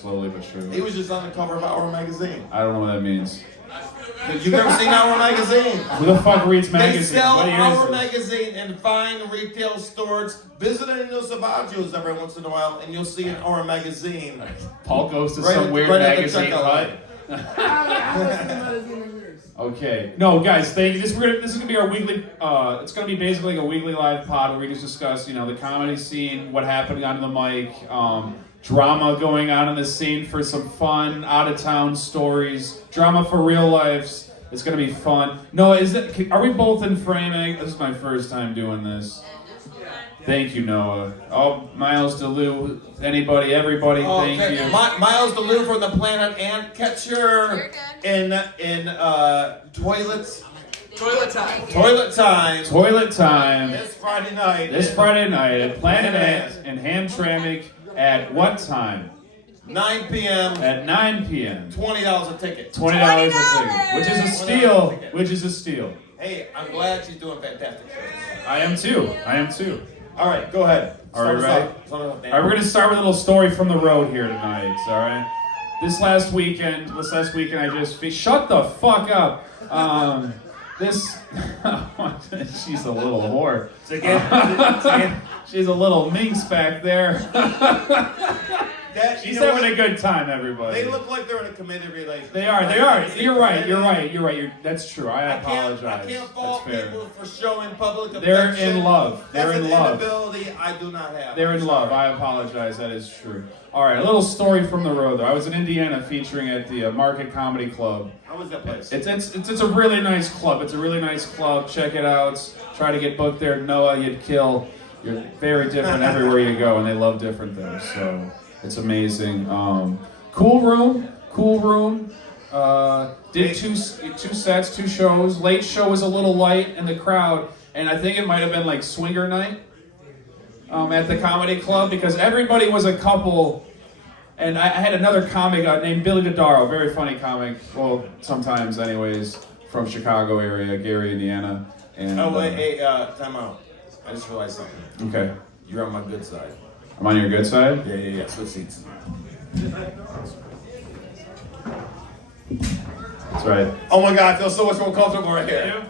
Slowly but surely. He was just on the cover of Our Magazine. I don't know what that means. You've never seen Our Magazine? Who the fuck reads magazines? They sell What year Our is this? Magazine in fine retail stores. Visit any of those Savaggios every once in a while, and you'll see an Our Magazine. Paul goes to Right some at- weird right at the magazine, checkout right? line. Okay. No, guys, thank you. This is gonna be our weekly. It's gonna be basically like a weekly live pod where we just discuss, the comedy scene, what happened on the mic, drama going on in the scene for some fun, out of town stories, drama for real lives. It's gonna be fun. Noah, are we both in framing? This is my first time doing this. Thank you, Noah. Oh, Miles DeLue, anybody, everybody, thank you. Miles DeLue from the Planet Ant Catcher in Toilet Time. Toilet time. This Friday night. At Planet Ant in Hamtramck at what time? 9 p.m. At 9 p.m. $20 a ticket. $20 a ticket, which is a steal. Hey, I'm glad she's doing fantastic shows. I am too. All right, go ahead. All right, ready? All right, we're gonna start with a little story from the road here tonight. All right. This last weekend, I just shut the fuck up. She's a little whore. She's a little minx back there. She's having a good time, everybody. They look like they're in a committed relationship. They are. You're right. That's true. I apologize. I can't fault people for showing public affection. They're in love. That's an inability I do not have. They're in love. I apologize. That is true. All right, a little story from the road, though. I was in Indiana featuring at the Market Comedy Club. How was that place? It's a really nice club. Check it out. Try to get booked there. Noah, you'd kill. You're very different everywhere you go, and they love different things. So it's amazing. Cool room. Did two sets, 2 shows. Late show was a little light in the crowd, and I think it might have been like swinger night at the comedy club because everybody was a couple. And I had another comic named Billy Dodaro, very funny comic. Well, sometimes, anyways, from Chicago area, Gary, Indiana. And, time out. I just realized something. Okay. You're on my good side. I'm on your good side? Yeah. Switch seats. That's right. Oh my God, I feel so much more comfortable right here.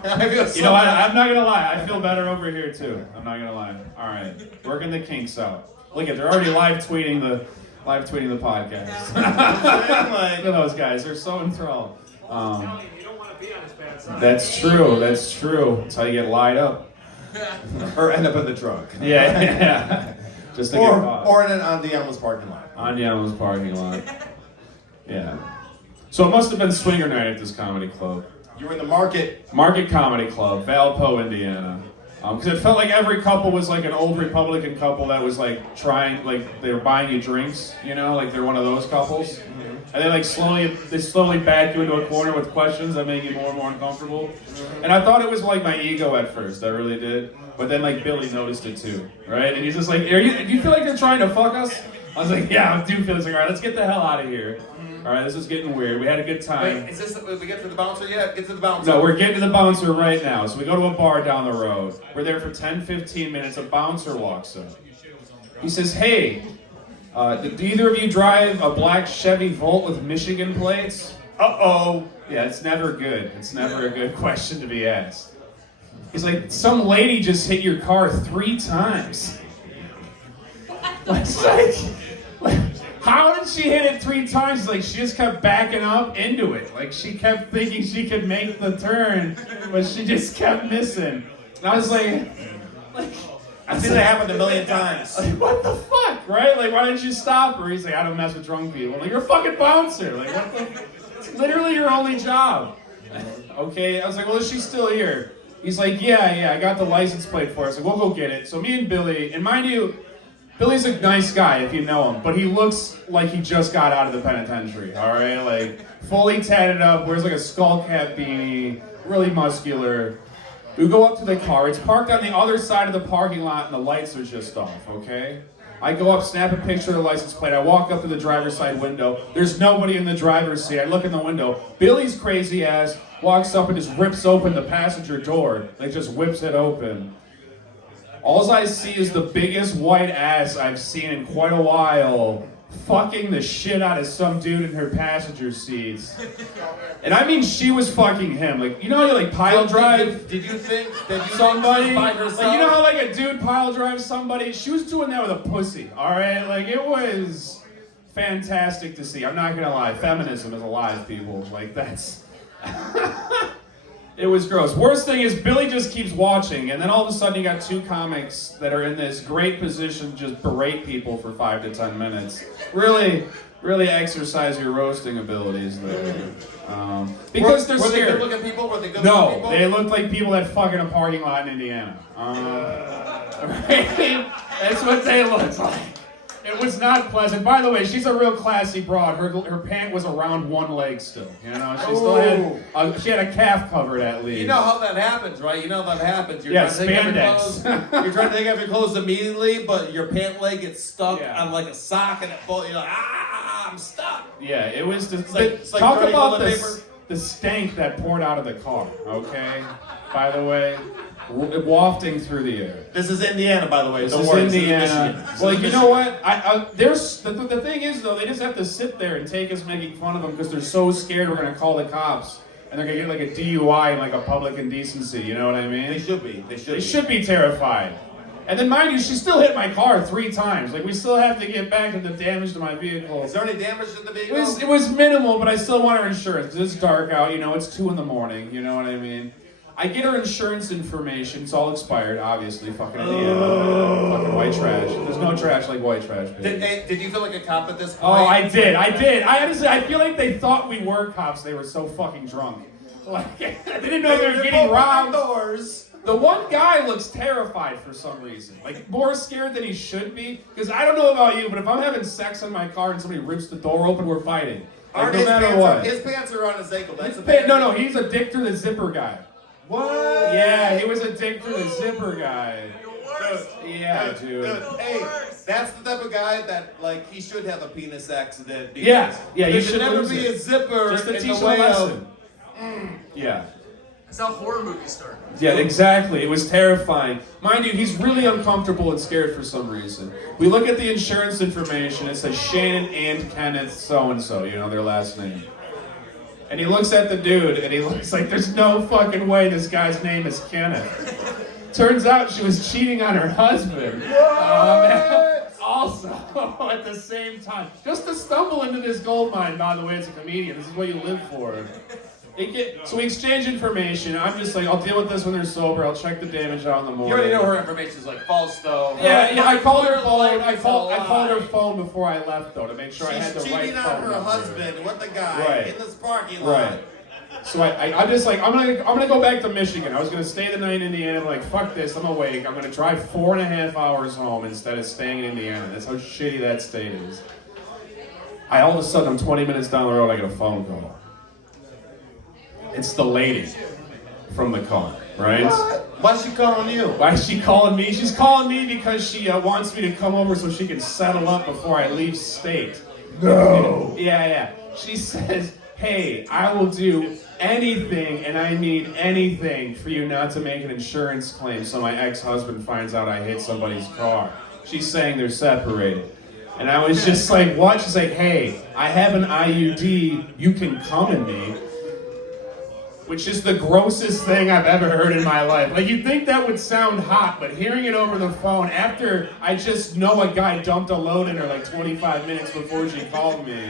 You know what? I'm not gonna lie. I feel better over here too. I'm not gonna lie. All right, working the kinks out. Look at, they're already live tweeting the podcast. Look at those guys. They're so enthralled. You don't want to be on his bad side. That's true. That's how you get lied up. Or end up in the trunk. Yeah. Just to get caught. Or in an Andiamo's parking lot. Andiamo's parking lot. Yeah. So it must have been swinger night at this comedy club. You were in the Market Comedy Club, Valpo, Indiana. Because it felt like every couple was like an old Republican couple that was like trying, like they were buying you drinks, like they're one of those couples. Mm-hmm. And they slowly back you into a corner with questions that make you more and more uncomfortable. Mm-hmm. And I thought it was like my ego at first, I really did. But then like Billy noticed it too, right? And he's just like, do you feel like they're trying to fuck us? I was like, yeah, I do feel this. Like, all right, let's get the hell out of here. All right, this is getting weird. We had a good time. Wait, we get to the bouncer yet? Get to the bouncer. No, we're getting to the bouncer right now. So we go to a bar down the road. We're there for 10, 15 minutes. A bouncer walks up. He says, hey, do either of you drive a black Chevy Volt with Michigan plates? Uh-oh. Yeah, it's never good. It's never a good question to be asked. He's like, some lady just hit your car 3 times. Like, how did she hit it 3 times? Like, she just kept backing up into it. Like, she kept thinking she could make the turn, but she just kept missing. And I was like I've seen that happen a million times. Like, what the fuck, right? Like, why didn't you stop her? He's like, I don't mess with drunk people. I'm like, you're a fucking bouncer. Like, what the? It's literally your only job. Okay, I was like, well, is she still here? He's like, yeah, I got the license plate for her. I was like, we'll go get it. So me and Billy, and mind you, Billy's a nice guy if you know him, but he looks like he just got out of the penitentiary, all right? Like, fully tatted up, wears like a skull cap beanie, really muscular. We go up to the car. It's parked on the other side of the parking lot, and the lights are just off, okay? I go up, snap a picture of the license plate. I walk up to the driver's side window. There's nobody in the driver's seat. I look in the window. Billy's crazy ass walks up and just rips open the passenger door. Like, just whips it open. All I see is the biggest white ass I've seen in quite a while fucking the shit out of some dude in her passenger seats. And I mean, she was fucking him. Like, you know how you like pile drive Did you think that you somebody? by Like, herself? you know how like a dude pile drives somebody? She was doing that with a pussy, alright? Like, it was fantastic to see. I'm not gonna lie. Feminism is alive, people. Like, that's... It was gross. Worst thing is Billy just keeps watching, and then all of a sudden you got two comics that are in this great position to just berate people for 5 to 10 minutes. Really exercise your roasting abilities there. Because they're were they scared. good-looking people? Were they good-looking No, people? they looked like people that fuck in a parking lot in Indiana. Right? That's what they looked like. It was not pleasant. By the way, she's a real classy broad. Her pant was around one leg still. You know, she still had she had a calf covered at least. You know how that happens, right? You know how that happens. You're Yeah, trying to take off your spandex. clothes. You're trying to take off your clothes immediately, but your pant leg gets stuck Yeah. on like a sock, and you're like, I'm stuck. Yeah, it was just it's like talk dirty about toilet paper. the stank that poured out of the car. Okay, by the way, wafting through the air. This is Indiana, by the way. This Don't is worry, Indiana. This is Michigan. Well, you know what? There's the thing is though, they just have to sit there and take us making fun of them because they're so scared we're gonna call the cops and they're gonna get like a DUI and like a public indecency. You know what I mean? They should be. They should be terrified. And then mind you, she still hit my car 3 times. Like we still have to get back to the damage to my vehicle. Is there any damage to the vehicle? It was minimal, but I still want her insurance. It's dark out, you know, it's 2 a.m, you know what I mean? I get her insurance information, it's all expired, obviously, fucking Indiana. Fucking white trash. There's no trash like white trash, baby. Did you feel like a cop at this point? Oh, I did. I honestly, I feel like they thought we were cops, they were so fucking drunk. Like, they didn't know they were getting robbed. Doors. The one guy looks terrified for some reason. Like, more scared than he should be. Because I don't know about you, but if I'm having sex in my car and somebody rips the door open, we're fighting. Like, no matter what. His pants are on his ankle. That's No, he's a dick through the zipper guy. What? Yeah, he was a dick through the zipper guy. Yeah, dude. Hey, that's the type of guy that, like, he should have a penis accident. Yeah, you there should never lose be it. a zipper Just to in teach the him a way lesson. of... Yeah. That's how horror movies start. Yeah, exactly. It was terrifying. Mind you, he's really uncomfortable and scared for some reason. We look at the insurance information, it says Shannon and Kenneth so-and-so, you know, their last name. And he looks at the dude, and he looks like, there's no fucking way this guy's name is Kenneth. Turns out she was cheating on her husband. Also, at the same time. Just to stumble into this gold mine, by the way, as a comedian, this is what you live for. So we exchange information. I'm just like, I'll deal with this when they're sober. I'll check the damage out in the morning. You already know her information's like false, though. Yeah, I called her phone. Like I it's called a lie. her phone before I left, though, to make sure I had the She's right cheating phone on her number. husband with the guy Right. in this parking lot. Right. So I'm just like, I'm gonna go back to Michigan. I was gonna stay the night in Indiana. I'm like, fuck this. I'm awake. I'm gonna drive 4.5 hours home instead of staying in Indiana. That's how shitty that state is. All of a sudden, I'm 20 minutes down the road. I get a phone call. It's the lady from the car, right? What? Why's she calling you? Why is she calling me? She's calling me because she wants me to come over so she can settle up before I leave state. No. Yeah. She says, hey, I will do anything and I need anything for you not to make an insurance claim so my ex-husband finds out I hit somebody's car. She's saying they're separated. And I was just like, what? She's like, hey, I have an IUD, you can come in me. Which is the grossest thing I've ever heard in my life. Like, you'd think that would sound hot, but hearing it over the phone after I just know a guy dumped a load in her like 25 minutes before she called me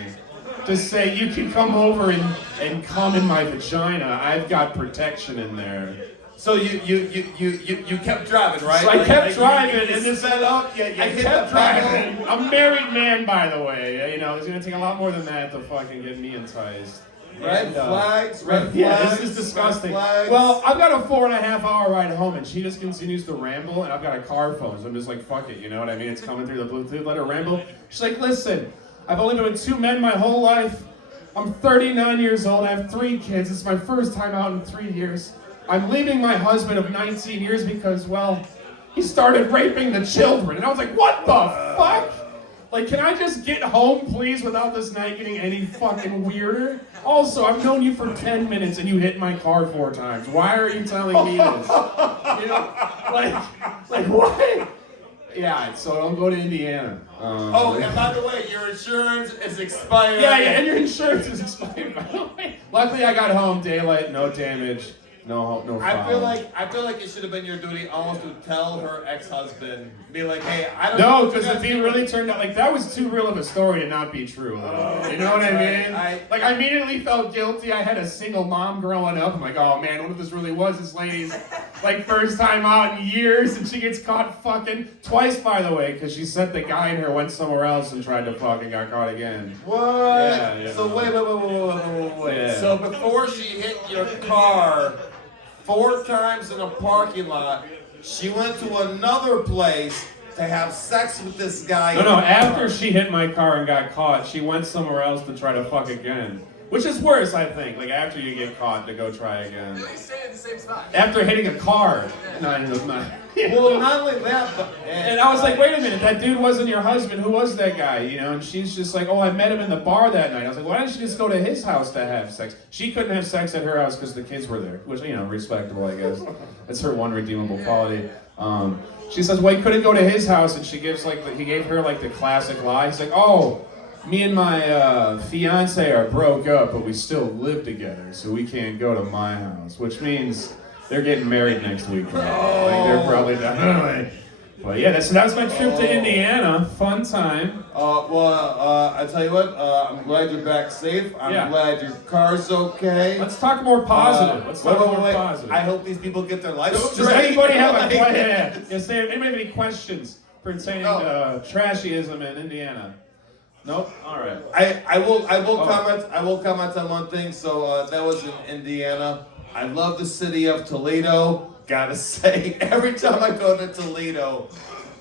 to say, you can come over and come in my vagina. I've got protection in there. So you kept driving, right? So I kept driving, you and this set up. Yeah, I kept driving. I'm a married man, by the way. You know, it's gonna take a lot more than that to fucking get me enticed. Red flags. Yeah, this is disgusting. Well, I've got a 4.5 hour ride home, and she just continues to ramble, and I've got a car phone, so I'm just like, fuck it, you know what I mean? It's coming through the Bluetooth, let her ramble. She's like, listen, I've only been with 2 men my whole life. I'm 39 years old, I have 3 kids. It's my first time out in 3 years. I'm leaving my husband of 19 years because, well, he started raping the children. And I was like, what the fuck? Like, can I just get home, please, without this night getting any fucking weirder? Also, I've known you for 10 minutes and you hit my car 4 times. Why are you telling me this? You know, like what? Yeah, so don't go to Indiana. Oh, and by the way, your insurance is expired. Yeah, and your insurance is expired, by the way. Luckily, I got home daylight, no damage, no foul. I feel like it should have been your duty almost to tell her ex-husband, be like, hey, I don't. No, know because if he really turned out like that was too real of a story to not be true. You know what I mean? I immediately felt guilty. I had a single mom growing up. I'm like, oh man, what if this really was this lady's like first time out in years, and she gets caught fucking twice, by the way, because she said the guy and her went somewhere else and tried to fuck and got caught again. What? Yeah, so wait. Yeah. So before she hit your car 4 times in a parking lot, she went to another place to have sex with this guy. No, after she hit my car and got caught, she went somewhere else to try to fuck again. Which is worse, I think. Like, after you get caught, to go try again. At least stay in the same spot. After hitting a car. No. Well, not only that, but... And I was like, wait a minute, that dude wasn't your husband. Who was that guy? You know, and she's just like, oh, I met him in the bar that night. I was like, why didn't she just go to his house to have sex? She couldn't have sex at her house because the kids were there. Which, you know, respectable, I guess. That's her one redeemable quality. She says, well, he couldn't go to his house, and she gives, like, he gave her, like, the classic lie. He's like, oh... Me and my fiance are broke up, but we still live together, so we can't go to my house. Which means they're getting married next week. Like they're probably done. But yeah, that was my trip to Indiana. Fun time. I tell you what. I'm glad you're back safe. I'm glad your car's okay. Let's talk more positive. Let's talk more positive. I hope these people get their life straight. Does anybody have anybody have any questions pertaining to trashyism in Indiana? Nope. All right. I will comment. I will comment on one thing. So that was in Indiana. I love the city of Toledo. Gotta say, every time I go to Toledo,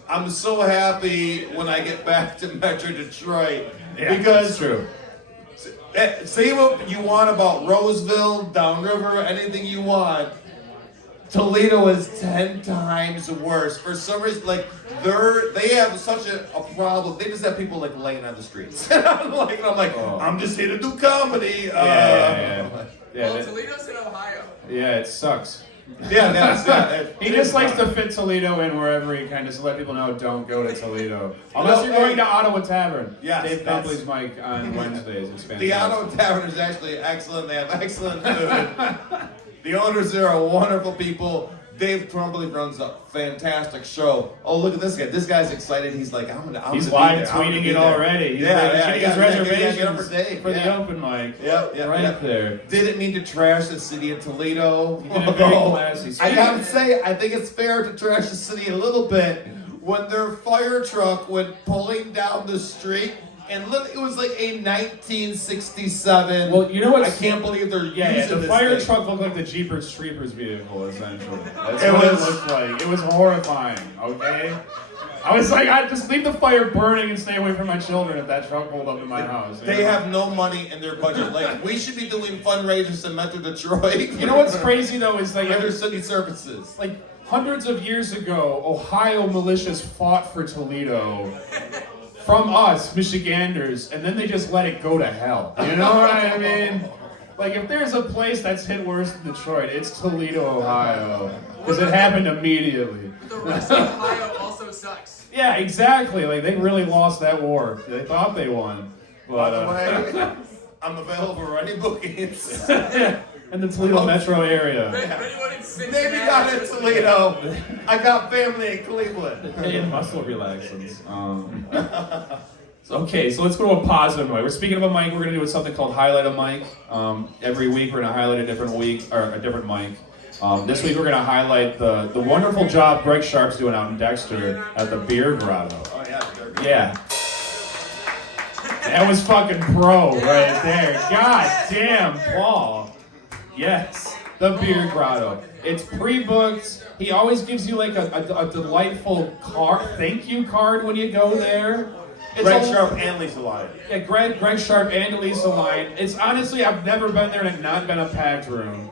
I'm so happy when I get back to Metro Detroit. Yeah, because that's true. Say what you want about Roseville, Downriver, anything you want. Toledo is 10 times worse. For some reason, like they have such a problem. They just have people like laying on the streets. I'm like, I'm just here to do comedy. Well, Toledo's in Ohio. Yeah, it sucks. Yeah. He just likes to fit Toledo in wherever he can, just to let people know don't go to Toledo. Unless you're going to Ottawa Tavern. Yes, Dave Copley's mic on Wednesdays. It's fantastic. The Ottawa Tavern is actually excellent. They have excellent food. The owners there are wonderful people. Dave Trombley runs a fantastic show. Oh, look at this guy. This guy's excited. He's like, he's live tweeting it already. He's his reservations for the open mic. Right there. Didn't mean to trash the city of Toledo. You did it very classy. I gotta say, I think it's fair to trash the city a little bit when their fire truck went pulling down the street. And look, it was like a 1967. Well, you know what? I can't believe they're using the this fire thing. truck looked like the Jeepers Creepers vehicle, essentially. That's what it looked like. It was horrifying, okay? I was like, I'd just leave the fire burning and stay away from my children if that truck pulled up in my house. They have no money in their budget. Like, we should be doing fundraisers in Metro Detroit. You know what's crazy, though, is like... Other city services. Like, hundreds of years ago, Ohio militias fought for Toledo from us, Michiganders, and then they just let it go to hell. You know what I mean? Like, if there's a place that's hit worse than Detroit, it's Toledo, Ohio. Because it happened immediately. The rest of Ohio also sucks. Yeah, exactly. Like, they really lost that war. They thought they won. But, by the way, I'm available for any bookings. In the Toledo metro area. Maybe not in Toledo. I got family in Cleveland. And muscle relaxants. Okay, so let's go to a positive mic. We're speaking of a mic. We're going to do something called highlight a mic. Every week we're going to highlight a different mic. This week we're going to highlight the wonderful job Greg Sharp's doing out in Dexter at the Beer Grotto. Oh yeah. Yeah. That was fucking pro right there. God damn, Paul. Yes, the Beer Grotto. It's pre-booked. He always gives you like a delightful thank you card when you go there. Greg Sharp and Lisa Lyon. Yeah, Greg Sharp and Lisa Lyon. It's honestly, I've never been there and it's not been a packed room.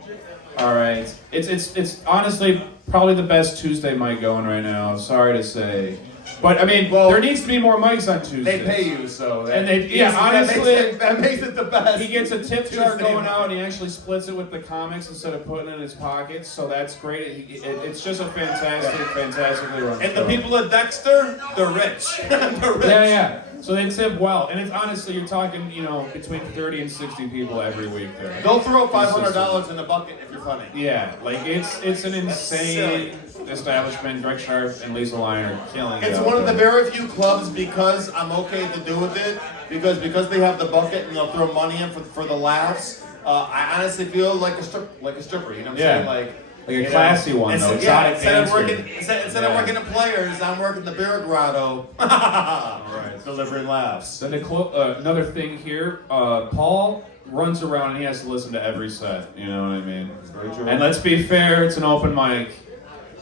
All right, it's honestly probably the best Tuesday mic going right now. Sorry to say. But I mean, Well, there needs to be more mics on Tuesdays. They pay you, so that, And honestly, that makes it the best. he gets a tip jar Tuesday going night. out, and he actually splits it with the comics instead of putting it in his pockets. So that's great. It's just a fantastically run. And show. the people at Dexter, they're rich. They're rich. Yeah. So they tip well, and it's honestly, you're talking, between 30 and 60 people every week there. They'll throw $500 in the bucket if you're funny. Yeah, like it's an insane establishment. Greg Sharp and Lisa Lyon are killing it. It's out one of the there. very few clubs because I'm okay to do with it because they have the bucket and they'll throw money in for the laughs. I honestly feel like a stripper. You know what I'm saying? Like a classy one though. Instead of working at Players, I'm working the Beer Grotto. Right, delivering laughs. Then another thing here, Paul runs around and he has to listen to every set. You know what I mean? Very true. And let's be fair, it's an open mic.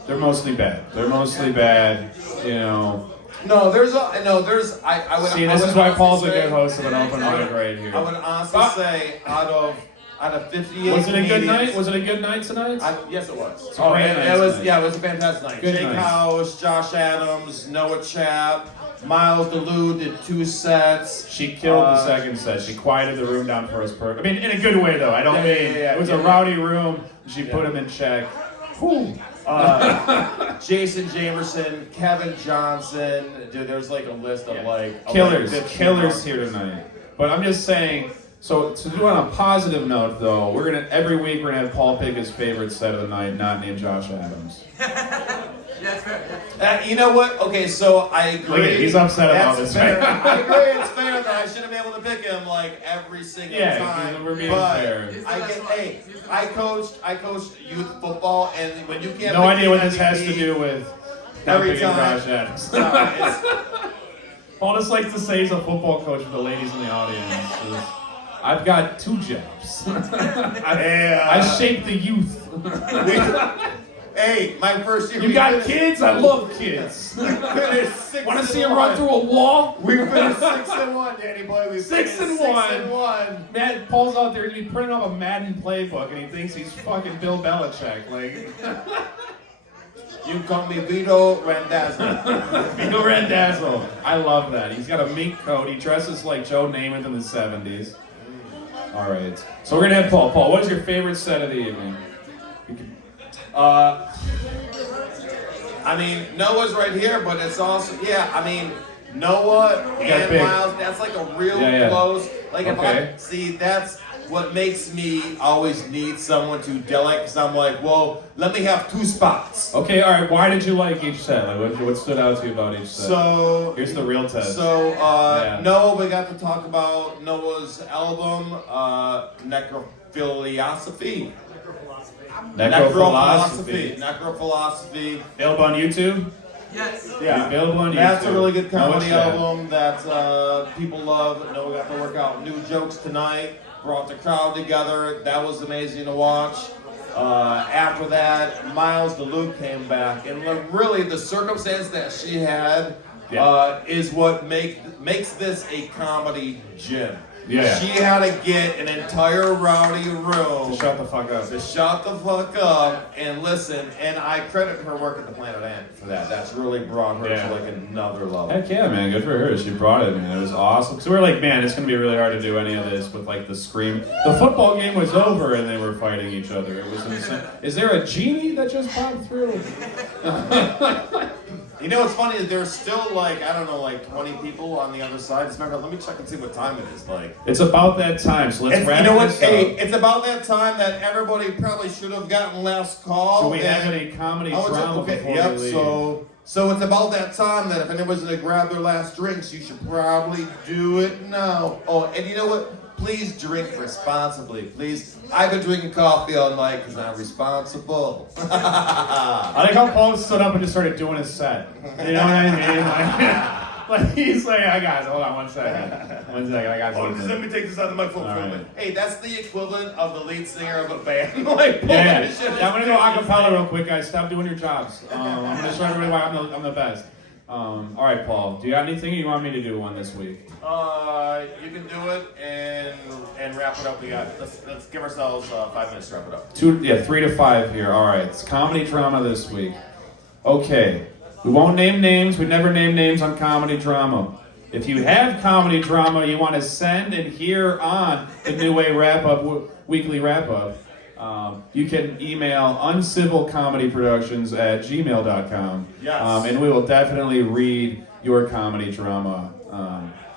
They're mostly bad. No, I would. See, I this would is why honestly Paul's a say- good host of an open mic right here. I would honestly say out of 58 Was it a good comedians- night? Was it a good night tonight? Yes, it was. It's a great night it was. tonight. Yeah, it was a fantastic night. Good Jake night. House, Josh Adams, Noah Chap, Miles DeLue did 2 sets. She killed the second set. She quieted the room down for us. I mean, in a good way though. I don't mean it was a rowdy room. She put him in check. Whew. Jason Jamerson, Kevin Johnson. Dude, there's like a list of Killers 15 here tonight. But I'm just saying. So to do on a positive note though, every week we're gonna have Paul pick his favorite set of the night, not named Josh Adams. Yeah, it's fair. You know what? Okay, so I agree. Look at, he's upset about That's this. fair. I agree. It's fair that I should have been able to pick him like every single time. we're being but fair. I coached youth football, and when you can't. No pick idea what the this has to MVP, do with Every picking time. Josh Adams. Sorry, it's- Paul just likes to say he's a football coach for the ladies in the audience. I've got 2 jobs. I shape the youth. Hey, my first year. You got kids? I love kids. We finished 6 Want to and see him run 1. through a wall? We finished 6-1, Danny boy. We 6 and finished 1. 6-1. Matt, Paul's out there, he's printing off a Madden playbook, and he thinks he's fucking Bill Belichick. Like, You call me Vito Randazzo. Vito Randazzo. I love that. He's got a mink coat. He dresses like Joe Namath in the 70s. All right. So we're going to have Paul. Paul, what is your favorite set of the evening? I mean, Noah's right here, but it's also, Noah and big. Miles, that's like a real close. Like, that's what makes me always need someone to delegate, because I'm like, well, let me have 2 spots. Okay, all right. Why did you like each set? Like, what stood out to you about each set? So, here's the real test. Noah, we got to talk about Noah's album, Necrophilosophy. Necrophilosophy. Available on YouTube? Yes. Yeah, Available on YouTube. that's a really good comedy Noah Chap. album that people love. Noah got to work out new jokes tonight, brought the crowd together. That was amazing to watch. After that, Miles DeLuke came back, and really the circumstance that she had is what makes this a comedy gym. Yeah. She had to get an entire rowdy room To shut the fuck up. to shut the fuck up and listen, and I credit her work at the Planet Ant for that. That's really brought her to like another level. Heck yeah, man. Good for her. She brought it, man. It was awesome. So we were like, man, it's going to be really hard to do any of this with like the scream. The football game was over and they were fighting each other. It was insane. Is there a genie that just popped through? You know what's funny is there's still like, I don't know, like 20 people on the other side. Just remember, let me check and see what time it is. Like, It's about that time, so let's wrap you know what? this Hey, up. it's about that time that everybody probably should have gotten last call. So we have and- any comedy Oh, it's drama okay. before Yep. we leave? So it's about that time that if anyone's gonna grab their last drinks, you should probably do it now. Oh, and you know what? Please drink responsibly, please. I've been drinking coffee all night because I'm responsible. I like how Paul stood up and just started doing his set. You know what I mean? Like he's like, I got it. Hold on 1 second. 1 second, I got Oh, something. just let me take this out of the microphone for a All minute. right. Hey, that's the equivalent of the lead singer of a band. Like, Yeah, this shit is I'm gonna go crazy. acapella real quick, guys. Stop doing your jobs. I'm gonna show everybody why I'm the best. All right, Paul. Do you have anything you want me to do one this week? You can do it and wrap it up. Let's give ourselves 5 minutes to wrap it up. 3 to 5 here. All right, it's comedy drama this week. Okay, We won't name names. We never name names on comedy drama. If you have comedy drama you want to send and hear on the New Way Wrap-Up, weekly wrap-up, you can email uncivilcomedyproductions@gmail.com. Yes. And we will definitely read your comedy drama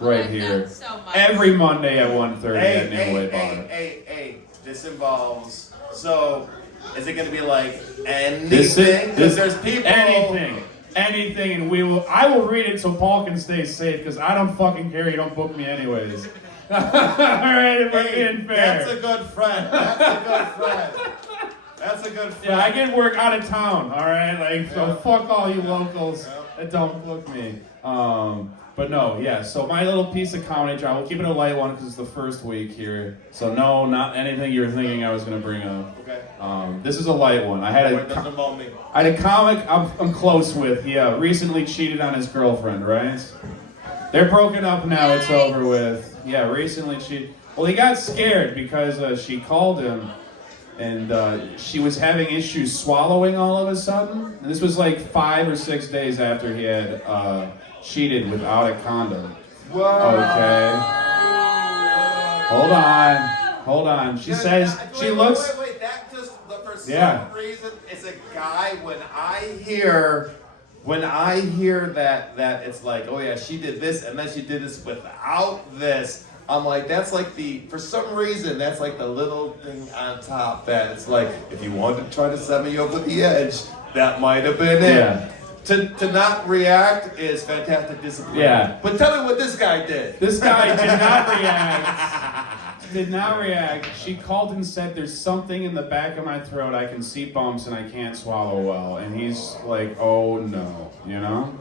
right here. So much. Every Monday at 1:30 at New Way Bar. Hey, this involves, so, is it gonna be like anything? Because there's people. Anything, and I will read it so Paul can stay safe, because I don't fucking care, you don't book me anyways. Alright, if we're being fair. That's a good friend. That's a good friend. Yeah, I get work out of town, alright? Like, so fuck all you locals that don't book me. But no, yeah, so my little piece of comedy drama, we'll keep it a light one because it's the first week here. So no, not anything you were thinking I was going to bring up. Okay. This is a light one. I had a comic I'm close with. He recently cheated on his girlfriend, right? They're broken up now, it's over with. Yeah, recently cheated. Well, he got scared because she called him and she was having issues swallowing all of a sudden. And this was like 5 or 6 days after he had cheated without a condom. Whoa. Okay. Hold on. She says she looks. Wait. That just for some reason is a guy. When I hear that it's like, oh yeah, she did this and then she did this without this. I'm like, that's like for some reason, that's like the little thing on top that it's like, if you wanted to try to set me over the edge, that might have been it. Yeah. To not react is fantastic discipline. Yeah. But tell me what this guy did. This guy did not react. She called and said, there's something in the back of my throat. I can see bumps and I can't swallow well. And he's like, oh no, you know?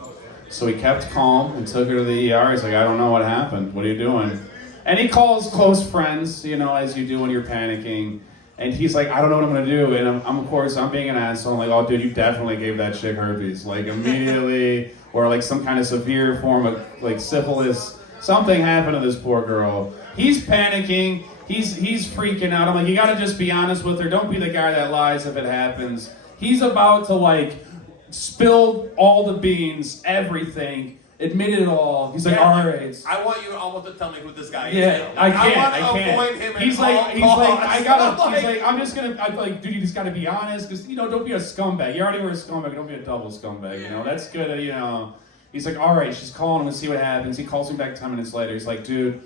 So he kept calm and took her to the ER. He's like, I don't know what happened. What are you doing? And he calls close friends, you know, as you do when you're panicking. And he's like, I don't know what I'm gonna do. And I'm of course, I'm being an asshole. I'm like, oh dude, you definitely gave that chick herpes. Like immediately, or like some kind of severe form of like syphilis. Something happened to this poor girl. He's panicking, he's freaking out. I'm like, you gotta just be honest with her. Don't be the guy that lies if it happens. He's about to like spill all the beans, everything. Admitted it all. He's like, all right. I want you almost to tell me who this guy is. Yeah, I can't. Avoid him. He's like, I'm just gonna. I'm like, dude, you just gotta be honest, because don't be a scumbag. You already were a scumbag. Don't be a double scumbag. You know, that's good. You know. He's like, all right. She's calling him to see what happens. He calls me back 10 minutes later. He's like, dude,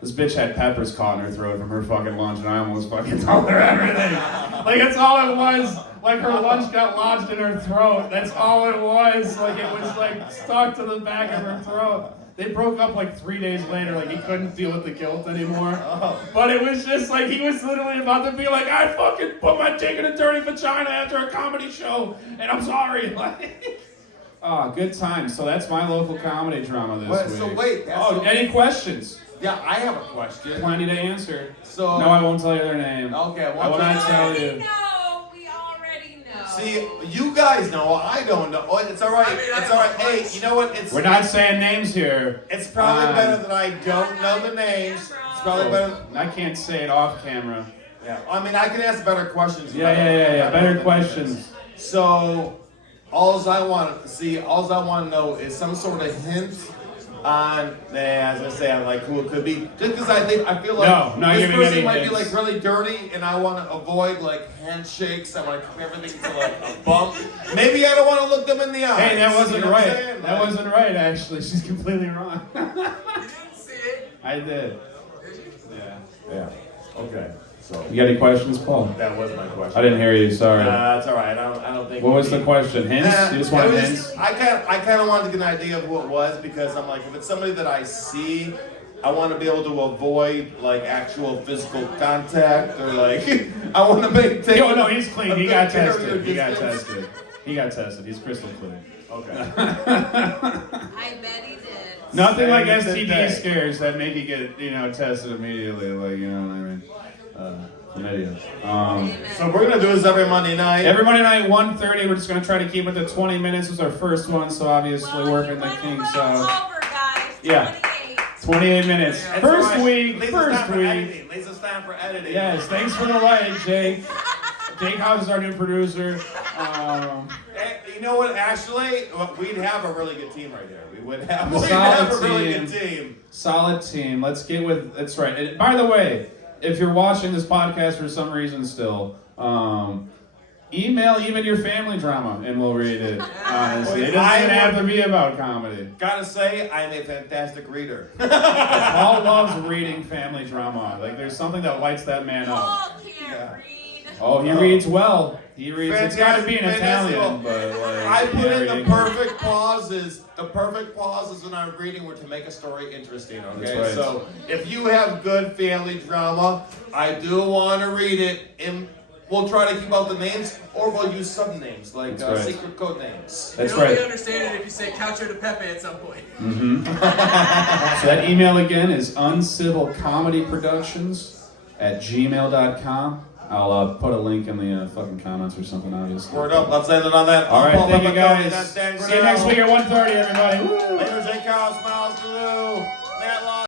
this bitch had peppers caught in her throat from her fucking lunch, and I almost fucking told her everything. Like that's all it was. Like her lunch got lodged in her throat. That's all it was. Like it was like stuck to the back of her throat. They broke up like 3 days later. Like he couldn't deal with the guilt anymore. But it was just like he was literally about to be like, I fucking put my dick in a dirty vagina after a comedy show, and I'm sorry. Like, good times. So that's my local comedy drama this week. So wait. Any questions? Yeah, I have a question. Plenty to answer. So no, I won't tell you their name. Okay, I will not tell you. We already know. See, you guys know. I don't know. Oh, it's all right. It's all right. Hey, you know what? We're not saying names here. It's probably better that I don't know the names. It's probably better. I can't say it off camera. Yeah. I mean, I can ask better questions. Yeah. Better questions. So, all I want to know is some sort of hint on, as I say, on like who it could be. Just because I feel like this person might be like really dirty, and I want to avoid like handshakes. I want to keep everything to like a bump. Maybe I don't want to look them in the eyes. Hey, that wasn't right. Like, that wasn't right. Actually, she's completely wrong. You didn't see it? I did. Did you? Yeah. Okay. So you got any questions, Paul? that was my question. I didn't hear you. Sorry. That's all right. I don't think. What was the question? Hints? You just wanted hints? I kind of wanted to get an idea of who it was, because I'm like, if it's somebody that I see, I want to be able to avoid like actual physical contact, or like I want to maintain. No, he's clean. He got tested. He got tested. He's crystal clean. Okay. I bet he did. Nothing like STD scares that make you get tested immediately. Like what I mean. Chlamydia. So we're gonna do this every Monday night. Every Monday night, 1:30. We're just gonna try to keep it to 20 minutes. This was our first one, so obviously working the kinks out. Over, guys. Yeah. 28 minutes. That's First right. week. Lisa's First time for week. editing. Lisa's time for editing. Yes. Thanks for the light, Jake. Steakhouse is our new producer. You know what? Actually, we'd have a really good team right there. We'd have a really good team. Solid team. Let's get with. That's right. And by the way, if you're watching this podcast for some reason still, email even your family drama and we'll read it. Honestly, it doesn't even have to be about comedy. Gotta say, I'm a fantastic reader. Paul loves reading family drama. Like there's something that lights that man up. Paul can't read. Oh, he reads well. He reads. It's got to be an Fantastic. Italian, but like, I put in the everything. perfect pauses. The perfect pauses when I'm reading were to make a story interesting. Okay, That's right. so if you have good family drama, I do want to read it. And we'll try to keep out the names, or we'll use sub names like That's right. secret code names. That's You'll only right. understand it if you say Cacio de Pepe at some point. Mm-hmm. So that email again is uncivilcomedyproductions@gmail.com. I'll put a link in the fucking comments or something, obviously. Word up. Let's end it on that. All right, Paul thank you Pepperoni, guys. that's Dan See you next Grinnell. week at 1:30, everybody. Woo! Later, Jake Cosmo.